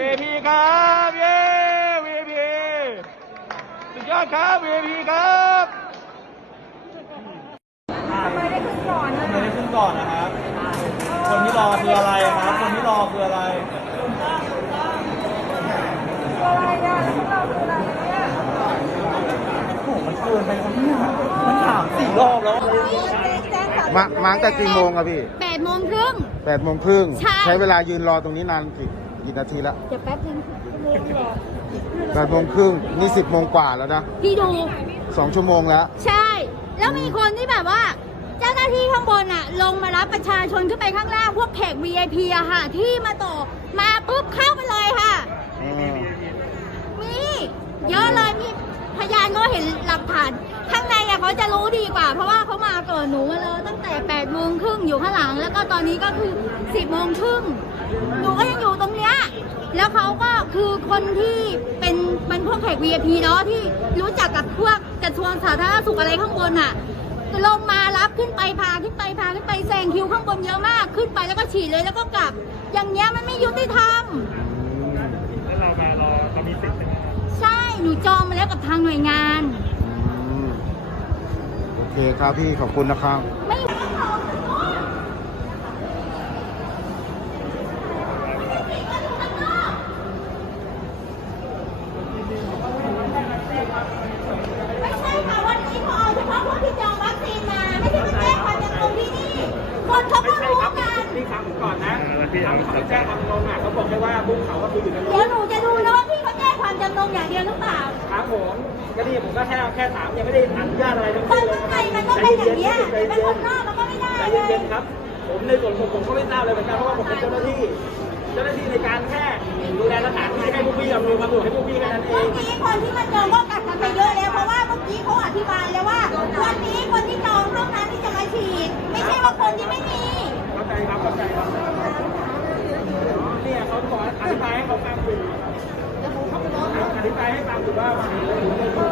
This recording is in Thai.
VIP ครับเย้ VIP สุดยอดครับ VIP ครับทำไมได้ขึ้นก่อนนะไม่ได้ขึ้นก่อนนะครับ คนที่รอคืออะไรครับ คนที่รอคืออะไรอะไรอะแล้วพวกเราคืออะไรเนี่ยโอ้โหมันเกินไปครับเนี่ยมันถามสี่รอบแล้ว มามาตั้งแต่กี่โมงอะพี่แปดโมงครึ่ง แปดโมงครึ่งใช่ ใช้เวลายืนรอตรงนี้นานกี่ กี่นาทีละเดี๋ยวแป๊บนึงแปดโมงครึ่งนี่สิบโมงกว่าแล้วนะพี่ดู สองชั่วโมงแล้ว ใช่ แล้วมีคนที่แบบว่า เจ้าหน้าที่ข้างบนอะลงมารับประชาชนขึ้นไปข้างล่างพวกแขก VIP อะค่ะ ที่มาต่อมาปุ๊บเข้าไปเลยค่ะมีเยอะเลยมีพยานก็เห็นหลักฐาน ข้างในอะเขาจะรู้ดีกว่า เพราะว่าเขามาก่อนหนูมาเลยตั้งแต่8ปดโมงครึ่งอยู่ข้างหลัง แล้วก็ตอนนี้ก็คือ 10บโมงครึ่งหนู แล้วเขาก็คือคนที่เป็นเป็นพวกแขก VIP เนาะที่รู้จักกับพวกกระทรวงสาธารณสุขอะไรข้างบนอะลงมารับขึ้นไปพาขึ้นไปพาขึ้นไปแซงคิวข้างบนเยอะมากขึ้นไปแล้วก็ฉีดเลยแล้วก็กลับ อย่างเงี้ยมันไม่ยุติธรรมแล้วเรามารอเรามีสิทธิ์ใช่หนูจองมาแล้วกับทางหน่วยงานอืมโอเคครับพี่ขอบคุณนะครับ ไม่ ไม่ใช่ค่ะ วันนี้พอเฉพาะผู้ที่จองวัคซีนมา ไม่ใช่มาแจ้งความจำนงที่นี่ คนเขาก็รู้ กันพี่ครับก่อนนะทางเขาแจ้งความลงอะเขาบอกแค่ว่าบุ้งเขาก็คืออยู่กันเดี๋ยวหนูจะดูนะว่าพี่เขาแจ้งความจำนงอย่างเดียวหรือเปล่าครับผมก็นี่ผมก็แค่แค่ถามยังไม่ได้อนุญาตอะไรทั้งคสิ้นนเลยข้างในมันก็เป็นอย่างเงี้ยใจเป็นเย็คนน นอกมันก็ไม่ได้ใจเลยเย็นๆครับ ผมในส่วนผมผมก็ไม่ทราบเลยเหมือนกันเพราะว่าผมเป็นเจ้าหน้าที่ เจ้าหน้าที่ในการแค่ดูแลสถานที่ให้พวกพี่อำนวยความสะดวกให้พวกพี่แค่นั้นเอเมื่อง กี้คนที่มาจองก็กักกันไปเยอะแล้วเพราะว่าเมื่อกี้เขาอธิบายแล้วว่า วันนี้คนที่จองเท่านั้นที่จะมาฉีด ไม่ใช่ว่าคนที่ไม่มี เข้าใจครับเข้าใจครับเนี่ยเขาบ อกอธิบายให้เขาฟังอยู่อธิบายให้ฟังอยู่ว่า